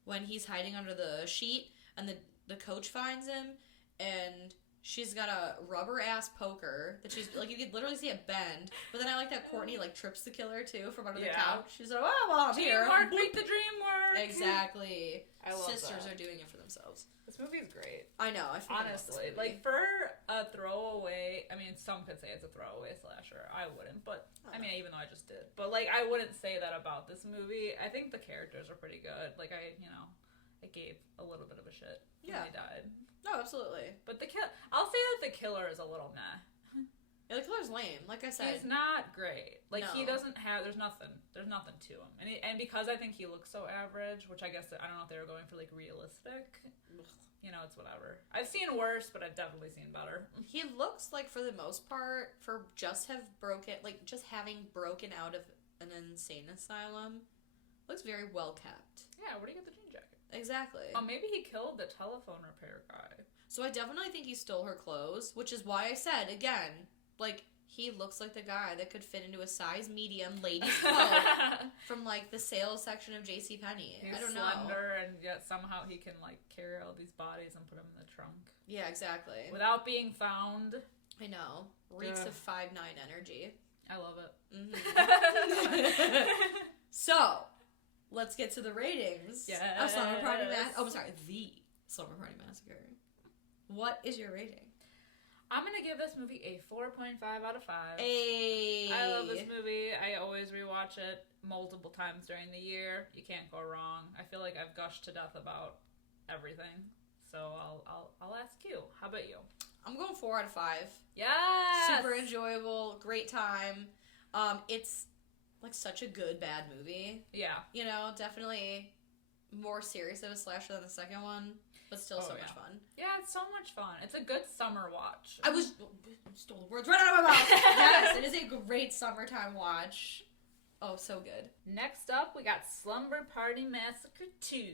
when he's hiding under the sheet, and the coach finds him, and she's got a rubber ass poker that she's like, you could literally see it bend. But then I like that Courtney like trips the killer too from under the couch. She's like, oh well, I'm here. Teamwork make the dream work. Exactly. I love Sisters that. are doing it for themselves. This movie's great. I know. I honestly, like, for a throwaway, I mean, some could say it's a throwaway slasher. I wouldn't, but I mean, even though I just did, but like, I wouldn't say that about this movie. I think the characters are pretty good. Like, I gave a little bit of a shit when they died. No, absolutely. But I'll say that the killer is a little meh. Yeah, the killer's lame. Like I said, he's not great. Like, No. he doesn't have. There's nothing to him. And because I think he looks so average, which I guess I don't know if they were going for like realistic. You know, it's whatever. I've seen worse, but I've definitely seen better. he looks like, for the most part, for just having broken out of an insane asylum, looks very well kept. Yeah, where do you get the jean jacket? Exactly. Maybe he killed the telephone repair guy. So I definitely think he stole her clothes, which is why I said, again, like, he looks like the guy that could fit into a size medium ladies' clothes from, like, the sales section of JCPenney. He's I don't know. slender, and yet somehow he can, like, carry all these bodies and put them in the trunk. Yeah, exactly. Without being found. I know. Reeks of 5'9" energy. I love it. Mm-hmm. So, let's get to the ratings of Slumber Party Massacre. Oh, I'm sorry, the Slumber Party Massacre. What is your rating? I'm gonna give this movie a 4.5 out of 5. Hey. I love this movie. I always rewatch it multiple times during the year. You can't go wrong. I feel like I've gushed to death about everything. So I'll ask you. How about you? I'm going 4 out of 5. Yes! Super enjoyable, great time. It's like such a good bad movie. Yeah. You know, definitely more serious of a slasher than the second one, but still so much fun. Yeah, it's so much fun. It's a good summer watch. I stole the words right out of my mouth. Yes, it is a great summertime watch. Oh, so good. Next up, we got Slumber Party Massacre 2.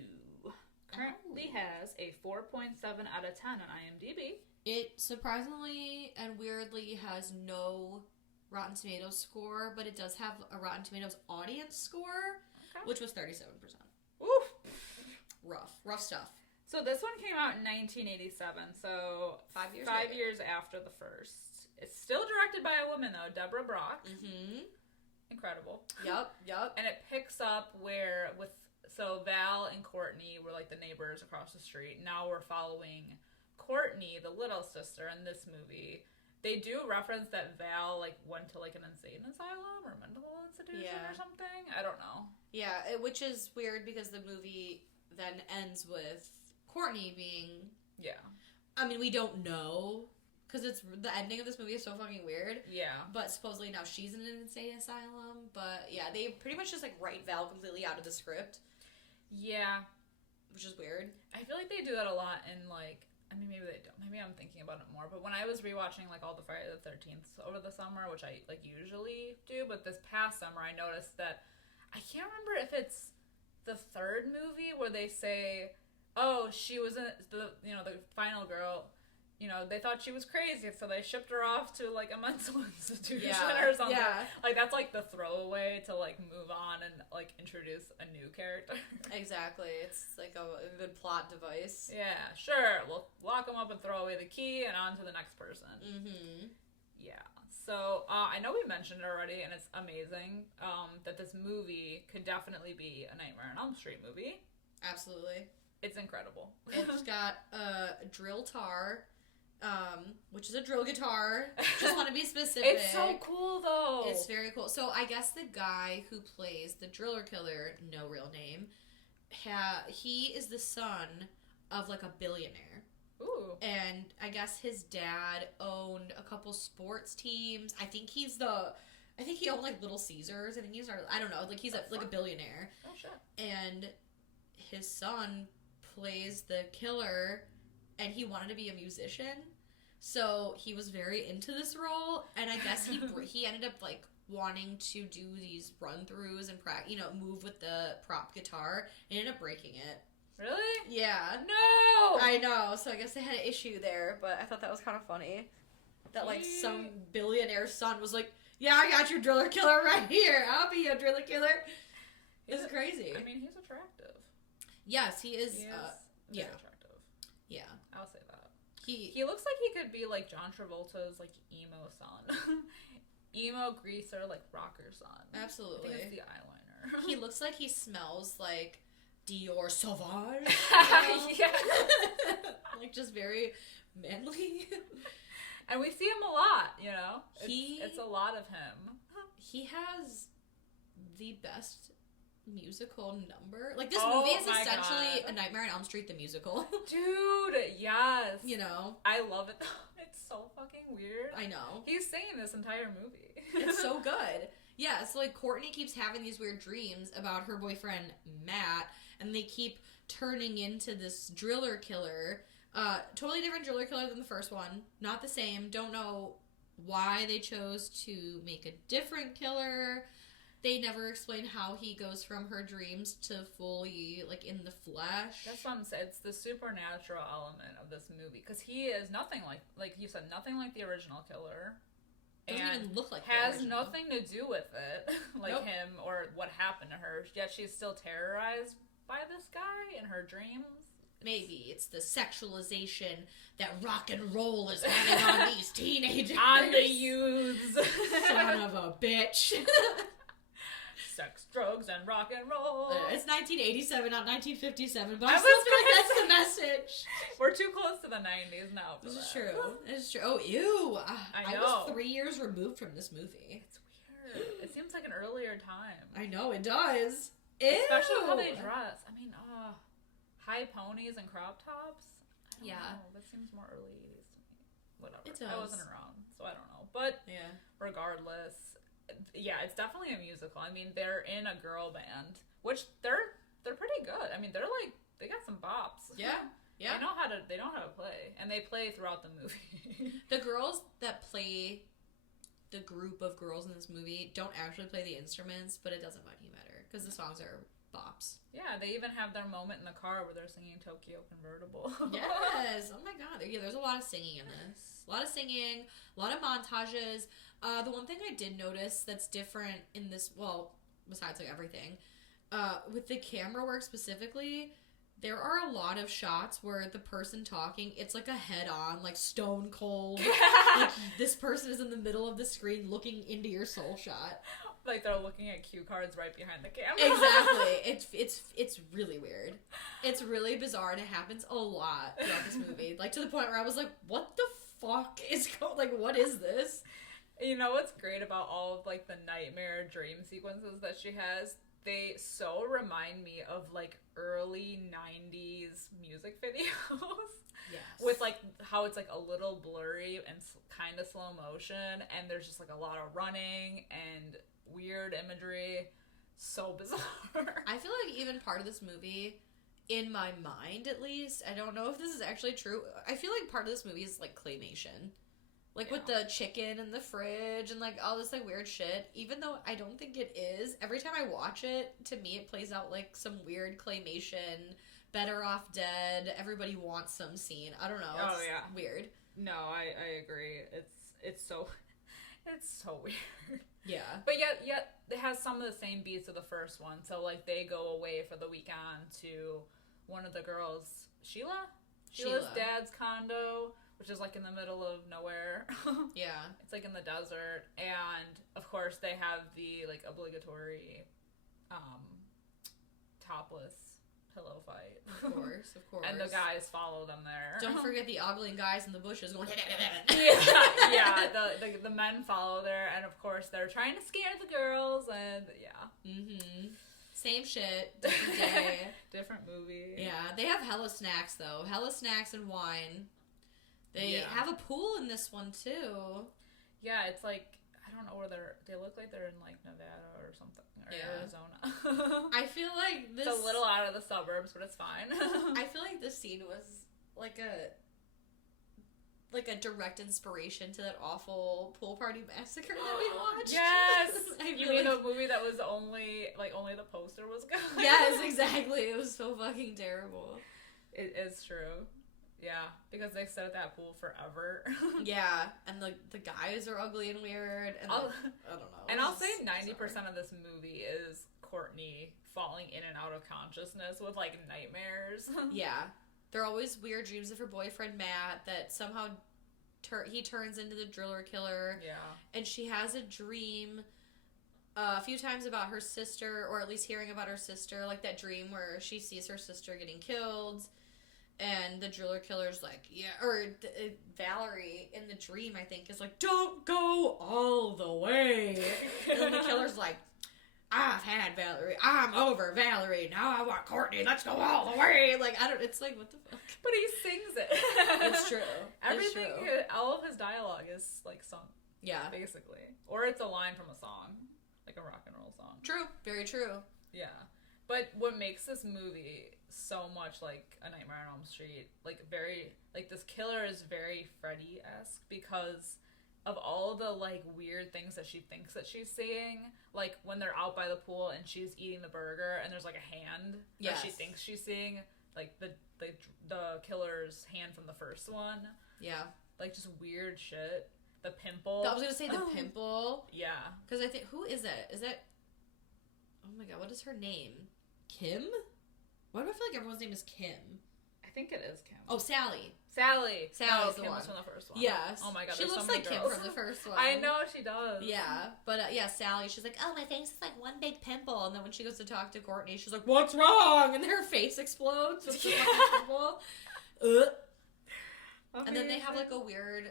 Currently has a 4.7 out of 10 on IMDb. It surprisingly and weirdly has no Rotten Tomatoes score, but it does have a Rotten Tomatoes audience score, which was 37%. Oof. Rough stuff. So this one came out in 1987, so 5 years after the first. It's still directed by a woman, though, Deborah Brock. Mm-hmm. Incredible. Yep. And it picks up where so Val and Courtney were like the neighbors across the street. Now we're following Courtney, the little sister, in this movie. They do reference that Val like went to like an insane asylum or mental institution or something. I don't know. Yeah, which is weird because the movie then ends with Courtney being... Yeah. I mean, we don't know, because the ending of this movie is so fucking weird. Yeah. But supposedly now she's in an insane asylum. But yeah, they pretty much just like write Val completely out of the script. Yeah. Which is weird. I feel like they do that a lot in like... I mean, maybe they don't. Maybe I'm thinking about it more. But when I was rewatching like all the Friday the 13th over the summer, which I like usually do, but this past summer I noticed that I can't remember if it's the third movie where they say, "Oh, she was in the final girl. They thought she was crazy, so they shipped her off to like a mental institution or something." Yeah. Like that's like the throwaway to like move on and like introduce a new character. Exactly. It's like a good plot device. Yeah, sure. We'll lock them up and throw away the key and on to the next person. Mm-hmm. Yeah. So I know we mentioned it already, and it's amazing that this movie could definitely be a Nightmare on Elm Street movie. Absolutely. It's incredible. It's got a drill tar. Which is a drill guitar. Just want to be specific. It's so cool, though. It's very cool. So I guess the guy who plays the driller killer, no real name, he is the son of like a billionaire. Ooh. And I guess his dad owned a couple sports teams. I think he owned like Little Caesars. I don't know. Like he's like a billionaire. Oh shit. And his son plays the killer, and he wanted to be a musician. So he was very into this role, and I guess he ended up like wanting to do these run-throughs and move with the prop guitar, and ended up breaking it. Really? Yeah. No! I know, so I guess they had an issue there, but I thought that was kind of funny. That like some billionaire son was like, "Yeah, I got your driller killer right here. I'll be your driller killer." It's crazy. I mean, he's attractive. Yes, he is. Yeah. Attractive. Yeah. I'll say that. He looks like he could be like John Travolta's like emo son. Emo greaser like rocker son. Absolutely. I think it's the eyeliner. He looks like he smells like Dior Sauvage. Yeah. Like just very manly. And we see him a lot, It's a lot of him. He has the best musical number. Like this movie is essentially a Nightmare on Elm Street the musical. Dude, yes. I love it. It's so fucking weird. I know. He's singing this entire movie. It's so good. Yeah, so like Courtney keeps having these weird dreams about her boyfriend Matt, and they keep turning into this driller killer. Totally different driller killer than the first one. Not the same. Don't know why they chose to make a different killer. They never explain how he goes from her dreams to fully, like, in the flesh. That's what I'm saying. It's the supernatural element of this movie. Because he is nothing like you said, nothing like the original killer. Doesn't even look like has nothing to do with it, him or what happened to her. Yet she's still terrorized by this guy in her dreams. Maybe it's the sexualization that rock and roll is having on these teenagers. On the youths. Son of a bitch. Sex, drugs, and rock and roll. It's 1987, not 1957, but I still feel like that's the message. We're too close to the 90s now. This is true. This is true. Oh, ew. I know. I was 3 years removed from this movie. It's weird. It seems like an earlier time. I know, it does. Especially how they dress. I mean, high ponies and crop tops. I don't know. That seems more early 80s to me. Whatever. It does. I wasn't around, so I don't know. But regardless, yeah, it's definitely a musical. I mean, they're in a girl band, which they're pretty good. I mean, they got some bops. Yeah. Yeah. They know how to play, and they play throughout the movie. The girls that play the group of girls in this movie don't actually play the instruments, but it doesn't fucking matter because the songs are bops. Yeah, they even have their moment in the car where they're singing Tokyo Convertible. Yes. Oh my god. Yeah, there's a lot of singing in this. A lot of singing, a lot of montages. The one thing I did notice that's different in this, well, besides like everything, with the camera work specifically, there are a lot of shots where the person talking, it's like a head-on, like stone cold. Like this person is in the middle of the screen looking into your soul shot. Like they're looking at cue cards right behind the camera. Exactly. It's really weird. It's really bizarre, and it happens a lot throughout this movie. Like to the point where I was like, "What the fuck is like? What is this?" You know what's great about all of like the nightmare dream sequences that she has? They so remind me of like early 90s music videos. Yes. With like how it's like a little blurry and kind of slow motion, and there's just like a lot of running and weird imagery. So bizarre. I feel like even part of this movie, in my mind at least, I don't know if this is actually true, I feel like part of this movie is like claymation. Like with the chicken in the fridge and like all this like weird shit. Even though I don't think it is, every time I watch it, to me it plays out like some weird claymation, Better Off Dead, everybody wants some scene. I don't know. It's weird. No, I agree. It's so weird. Yeah. But yet it has some of the same beats of the first one. So like they go away for the weekend to one of the girls, Sheila's dad's condo, which is like in the middle of nowhere. Yeah. It's like in the desert, and of course they have the like obligatory topless pillow fight. Of course. And the guys follow them there. Don't forget the ogling guys in the bushes going. Yeah. The men follow there, and of course they're trying to scare the girls, and yeah. Mm-hmm. Same shit, different day, different movie. Yeah, they have hella snacks though. Hella snacks and wine. They have a pool in this one too. Yeah, it's like I don't know where they look like they're in like Nevada or something. Arizona. I feel like this... It's a little out of the suburbs, but it's fine. I feel like this scene was like a direct inspiration to that awful Pool Party Massacre that we watched. Yes! You mean a movie that was only the poster was good? Yes, exactly. It was so fucking terrible. It is true. Yeah, because they sit at that pool forever. Yeah, and the guys are ugly and weird, and I don't know. And I'll say 90% of this movie is Courtney falling in and out of consciousness with like nightmares. Yeah, there are always weird dreams of her boyfriend Matt that somehow he turns into the driller killer. Yeah, and she has a dream a few times about her sister, or at least hearing about her sister, like that dream where she sees her sister getting killed. And the driller killer's like, Valerie in the dream, I think, is like, don't go all the way. And then the killer's like, I've had Valerie. I'm over Valerie. Now I want Courtney. Let's go all the way. Like, it's like, what the fuck? But he sings it. It's true. Everything, all of his dialogue is, like, sung. Yeah. Basically. Or it's a line from a song. Like a rock and roll song. True. Very true. Yeah. But what makes this movie so much like A Nightmare on Elm Street, this killer is very Freddy-esque because of all the like weird things that she thinks that she's seeing. Like when they're out by the pool and she's eating the burger and there's like a hand that she thinks she's seeing, like the killer's hand from the first one. Yeah. Like just weird shit. The pimple. I was gonna say the pimple. Yeah. Because I think, who is it? Is that... Oh my god, what is her name? Kim? Why do I feel like everyone's name is Kim? I think it is Kim. Oh, Sally. Sally's the Kim one. was from the first one. Yes. Oh my god, she looks like Kim from the first one. I know she does. Yeah, but Sally, she's like, oh, my face is like one big pimple. And then when she goes to talk to Courtney, she's like, what's wrong? And then her face explodes with the pimple. And then they have like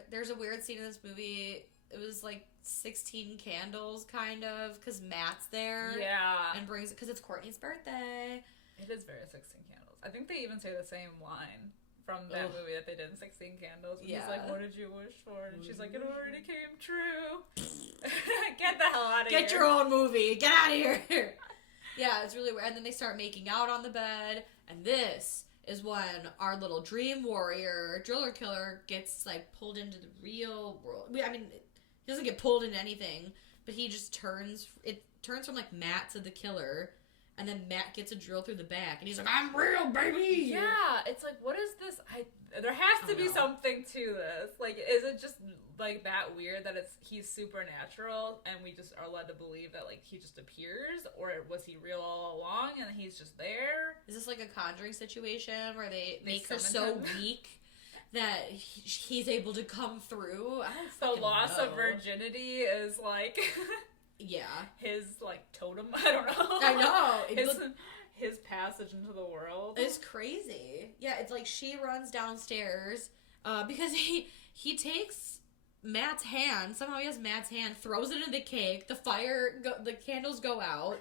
there's a weird scene in this movie. It was like 16 candles, kind of, because Matt's there. Yeah. And brings it, because it's Courtney's birthday. It is very 16 candles. I think they even say the same line from that movie that they did in 16 Candles. And he's like, what did you wish for? And she's like, it already came true. Get the hell out of here. Get your own movie. Get out of here. Yeah, it's really weird. And then they start making out on the bed. And this is when our little dream warrior, driller killer, gets like pulled into the real world. I mean, he doesn't get pulled into anything, but he just turns from like Matt to the killer. And then Matt gets a drill through the back, and he's like, "I'm real, baby." Yeah, it's like, what is this? There has to be something to this. Like, is it just like that weird that he's supernatural, and we just are led to believe that like he just appears, or was he real all along and he's just there? Is this like a Conjuring situation where they make her so weak that he's able to come through? I don't The loss know. of virginity is like. Yeah. His, like, totem, I don't know. I know. His passage into the world. It's crazy. Yeah, it's like she runs downstairs because he takes Matt's hand. Somehow he has Matt's hand, throws it in the cake. The candles go out.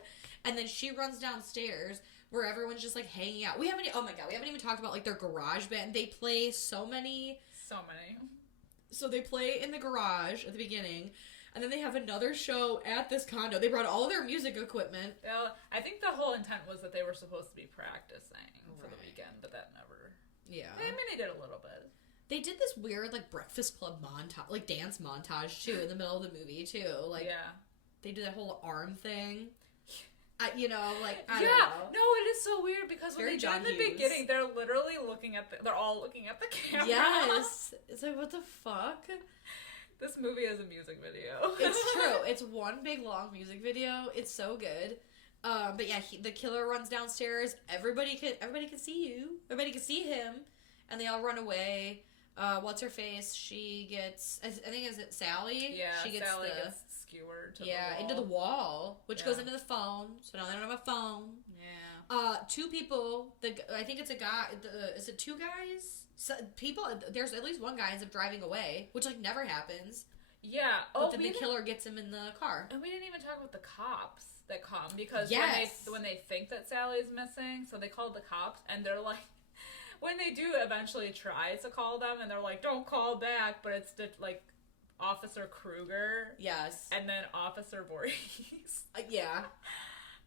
And then she runs downstairs where everyone's just, like, hanging out. We haven't even talked about, like, their garage band. They play so many. So they play in the garage at the beginning. And then they have another show at this condo. They brought all their music equipment. Well, I think the whole intent was that they were supposed to be practicing for the weekend, but that never... Yeah. I mean, they did a little bit. They did this weird, like, Breakfast Club montage, like, dance montage, too, in the middle of the movie, too. Like, yeah. They did that whole arm thing. I don't know. No, it is so weird because when they do in the beginning, they're literally they're all looking at the camera. Yes. It's like, what the fuck? This movie is a music video. It's true. It's one big long music video. It's so good. But yeah, the killer runs downstairs. Everybody can see you. Everybody can see him, and they all run away. What's her face? She gets. I think is it Sally? Yeah, Sally gets skewered. To the wall. Into the wall, which goes into the phone. So now they don't have a phone. Yeah. Two people. I think it's a guy. Is it two guys? So there's at least one guy ends up driving away, which like never happens. Yeah. But then the killer gets him in the car. And we didn't even talk about the cops that come because when they think that Sally's missing, so they call the cops and they're like, when they do eventually try to call them and they're like, don't call back, but it's like Officer Kruger. Yes. And then Officer Voorhees. Yeah.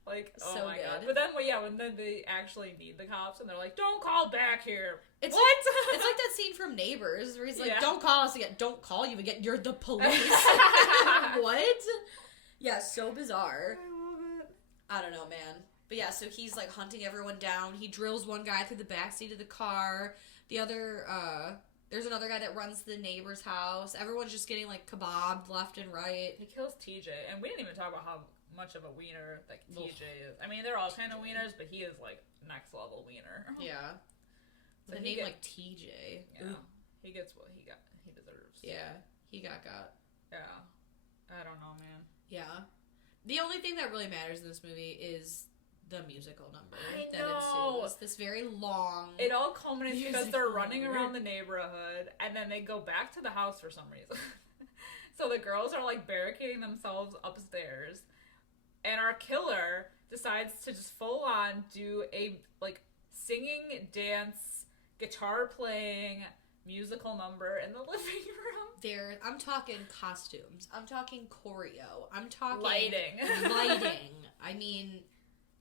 Like, oh so my good. god. But then, when then they actually need the cops and they're like, don't call back here. It's what? Like, it's like that scene from Neighbors where he's like, don't call us again. Don't call you again. You're the police. What? Yeah, so bizarre. I love it. I don't know, man. But yeah, so he's like hunting everyone down. He drills one guy through the backseat of the car. The other, there's another guy that runs the neighbor's house. Everyone's just getting like kebabbed left and right. He kills TJ. And we didn't even talk about how much of a wiener that TJ is. I mean, they're all kind of wieners, but he is like next level wiener. Yeah. So the name like TJ. Yeah. Ooh. He gets what he deserves. Yeah. He got. Yeah. I don't know, man. Yeah. The only thing that really matters in this movie is the musical number that ensues. This very long. It all culminates because they're running around the neighborhood and then they go back to the house for some reason. So the girls are like barricading themselves upstairs. And our killer decides to just full on do a like singing, dance, guitar playing, musical number in the living room. I'm talking costumes. I'm talking choreo. I'm talking lighting. I mean,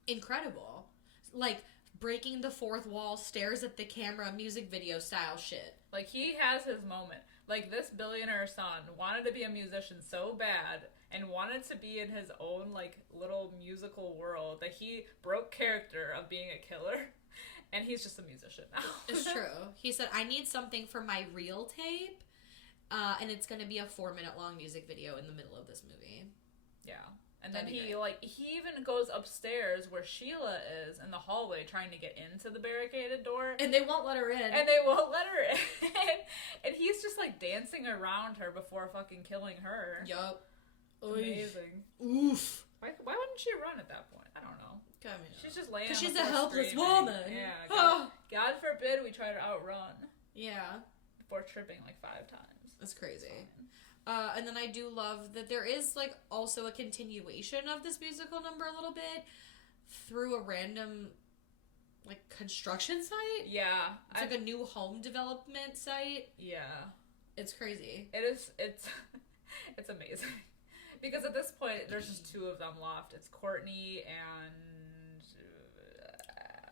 incredible. Like breaking the fourth wall, stares at the camera, music video style shit. Like he has his moment. Like this billionaire son wanted to be a musician so bad and wanted to be in his own like little musical world that he broke character of being a killer and he's just a musician now. It's true. He said, I need something for my reel tape and it's going to be a 4-minute long music video in the middle of this movie. Yeah. And then he even goes upstairs where Sheila is in the hallway trying to get into the barricaded door. And they won't let her in. And he's just like dancing around her before fucking killing her. Yup. Amazing. Oof. Why wouldn't she run at that point? I don't know. She's just laying. Because she's a helpless woman. Yeah. God forbid we try to outrun. Yeah. Before tripping like 5 times. That's crazy. And then I do love that there is like also a continuation of this musical number a little bit through a random like construction site. Yeah. It's like a new home development site. Yeah. It's crazy. It's amazing. Because at this point, there's just 2 of them left. It's Courtney and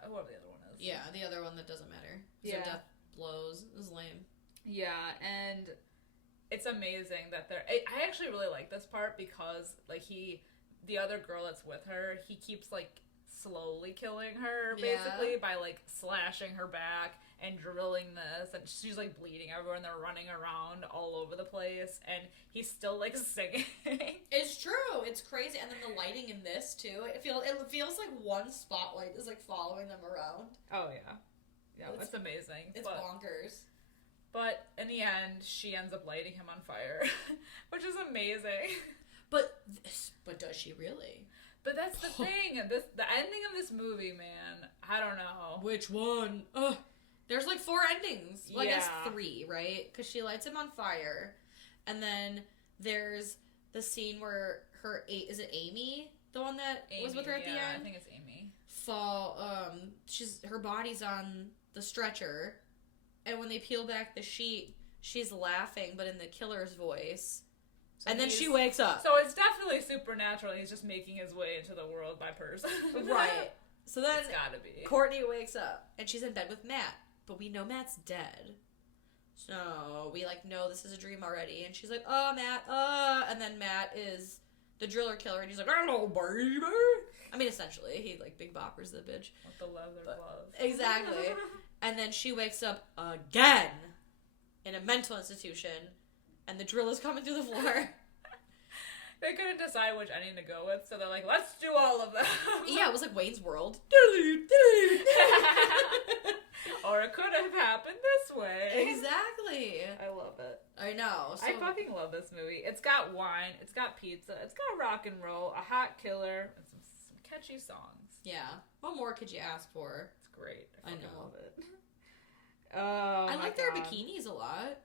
whoever the other one is. Yeah, the other one that doesn't matter. Yeah. So death blows. This is lame. Yeah, and it's amazing that I actually really like this part because like the other girl that's with her, he keeps like slowly killing her, Yeah. basically, by, like, slashing her back and drilling this, and she's, like, bleeding everywhere, and they're running around all over the place, and he's still, like, singing. It's true. It's crazy. And then the lighting in this, too. It feels like one spotlight is, like, following them around. Oh, yeah. Yeah, it's amazing. It's bonkers. But in the end, she ends up lighting him on fire, which is amazing. But does she really? But that's the thing. The ending of this movie, man, I don't know. Which one? Ugh. There's like 4 endings. Well, I guess 3, right? Because she lights him on fire. And then there's the scene where is it Amy? The one that was with her at the end? I think it's Amy. Her body's on the stretcher. And when they peel back the sheet, she's laughing, but in the killer's voice. So and then she wakes up. So it's definitely supernatural. He's just making his way into the world by person. Right. So then it's gotta be. Courtney wakes up, and she's in bed with Matt. But we know Matt's dead. So we, like, know this is a dream already. And she's like, oh, Matt, and then Matt is the driller killer, and he's like, hello, baby. I mean, essentially, he, like, big boppers the bitch. With the leather gloves. Exactly. And then she wakes up again in a mental institution, and the drill is coming through the floor. They couldn't decide which ending to go with, so they're like, let's do all of them. Yeah, it was like Wayne's World. Or it could have happened this way. Exactly. I love it. I know. So... I fucking love this movie. It's got wine, it's got pizza, it's got rock and roll, a hot killer, and some catchy songs. Yeah. What more could you ask for? It's great. I know. love it. Oh, I like their bikinis a lot.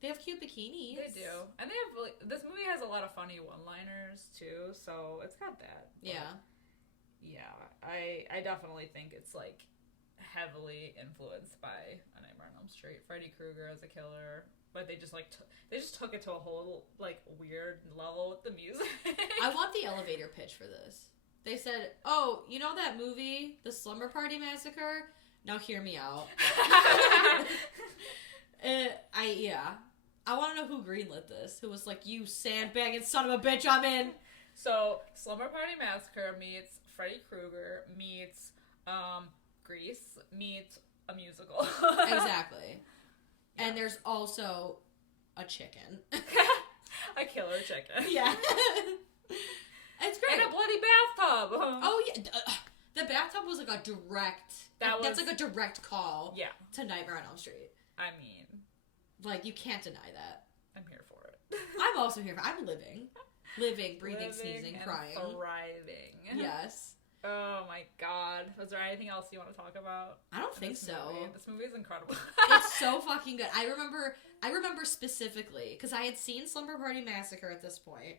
They have cute bikinis. They do. And they have really, this movie has a lot of funny one-liners too, so it's got that. Yeah. Yeah. I definitely think it's like heavily influenced by A Nightmare on Elm Street, Freddy Krueger as a killer, but they just like they just took it to a whole like weird level with the music. I want the elevator pitch for this. They said, "Oh, you know that movie, The Slumber Party Massacre? Now hear me out." I want to know who greenlit this. Who was like, "You sandbagging son of a bitch, I'm in." So, Slumber Party Massacre meets Freddy Krueger meets Grease meets a musical. Exactly. Yeah. And there's also a chicken. A killer chicken. Yeah. It's great. And a bloody bathtub. Oh, yeah. The bathtub was like a direct... That's like a direct call to Nightmare on Elm Street. I mean... Like, you can't deny that. I'm here for it. I'm also here for it. I'm living. Living, breathing, sneezing, crying. Thriving. Yes. Oh my god. Was there anything else you want to talk about? I don't think so. This movie is incredible. It's so fucking good. I remember specifically, because I had seen Slumber Party Massacre at this point,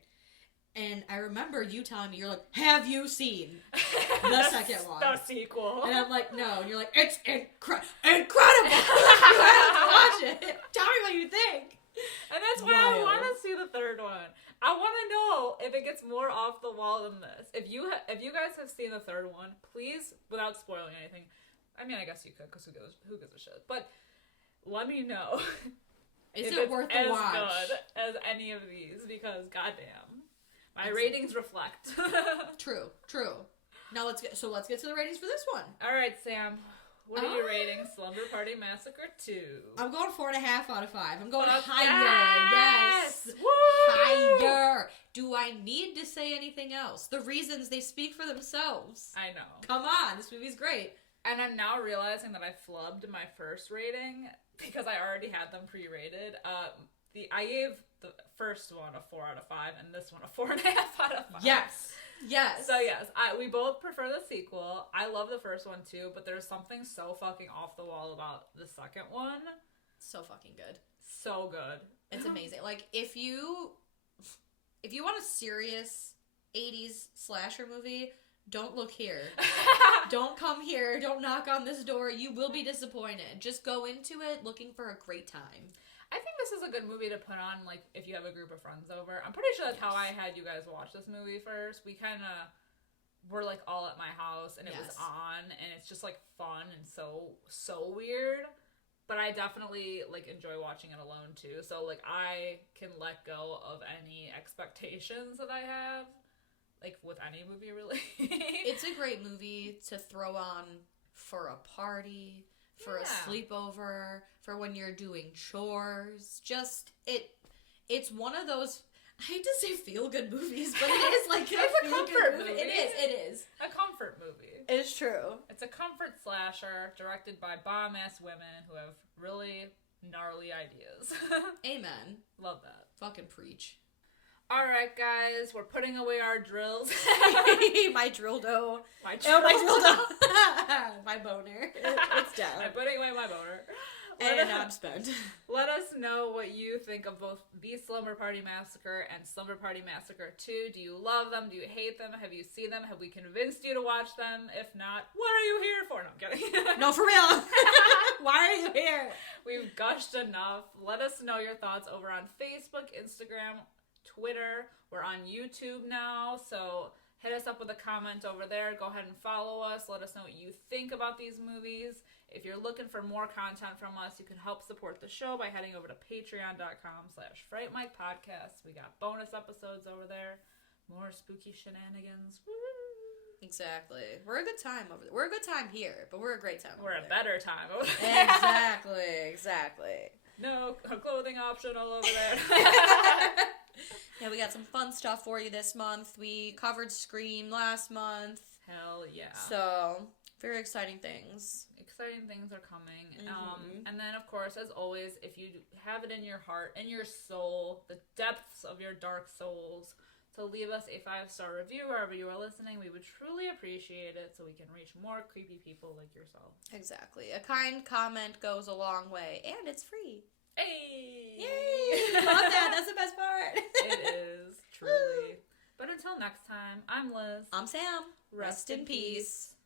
and I remember you telling me, you're like, have you seen the second one? The sequel. And I'm like, no. And you're like, it's incredible. You have to watch it. Tell me what you think. And that's why I want to see the third one. I want to know if it gets more off the wall than this. If you guys have seen the third one, please, without spoiling anything, I mean, I guess you could, because who gives a shit? But let me know. Is it worth the watch? As good as any of these, because goddamn, my ratings reflect. True. Now let's get to the ratings for this one. All right, Sam. What are you rating Slumber Party Massacre 2? I'm going 4.5 out of 5. I'm going higher. Yes. Woo! Higher. Do I need to say anything else? The reasons, they speak for themselves. I know. Come on. This movie's great. And I'm now realizing that I flubbed my first rating because I already had them pre-rated. I gave the first one a 4 out of 5 and this one a 4.5 out of 5. Yes. So yes, we both prefer the sequel. I love the first one too, but there's something so fucking off the wall about the second one. So fucking good. So good. It's amazing. Like, if you want a serious 80s slasher movie, don't look here. Don't come here. Don't knock on this door. You will be disappointed. Just go into it looking for a great time. I think this is a good movie to put on, like, if you have a group of friends over. I'm pretty sure that's how I had you guys watch this movie first. We kind of were, like, all at my house, and it was on, and it's just, like, fun and so weird. But I definitely, like, enjoy watching it alone, too. So, like, I can let go of any expectations that I have Like, with any movie, really. It's a great movie to throw on for a party, for a sleepover, for when you're doing chores. Just, it's one of those, I hate to say feel-good movies, but it is like it's a comfort movie. It is. A comfort movie. It's true. It's a comfort slasher directed by bomb-ass women who have really gnarly ideas. Amen. Love that. Fucking preach. Alright, guys, we're putting away our drills. My dildo. My dildo. My boner. It's down. I'm putting away my boner. And I'm spent. Let us know what you think of both The Slumber Party Massacre and Slumber Party Massacre 2. Do you love them? Do you hate them? Have you seen them? Have we convinced you to watch them? If not, what are you here for? No, I'm kidding. No, for real. Why are you here? We've gushed enough. Let us know your thoughts over on Facebook, Instagram, Twitter. We're on YouTube now, so hit us up with a comment over there. Go ahead and follow us. Let us know what you think about these movies. If you're looking for more content from us, you can help support the show by heading over to patreon.com/Fright Mic Podcast. We got bonus episodes over there. More spooky shenanigans. Woo! Exactly. We're a good time over there. We're a good time here, but we're a great time over there. We're a better time over there. Exactly. No clothing optional over there. Yeah, we got some fun stuff for you this month. We covered Scream last month. Hell yeah. So, very exciting things. Exciting things are coming. And then, of course, as always, if you have it in your heart, in your soul, the depths of your dark souls, to leave us a 5-star review wherever you are listening, we would truly appreciate it so we can reach more creepy people like yourself. Exactly. A kind comment goes a long way, and it's free. Hey! Yay! Love that. That's the best part. It is, truly. But until next time, I'm Liz. I'm Sam. Rest in peace.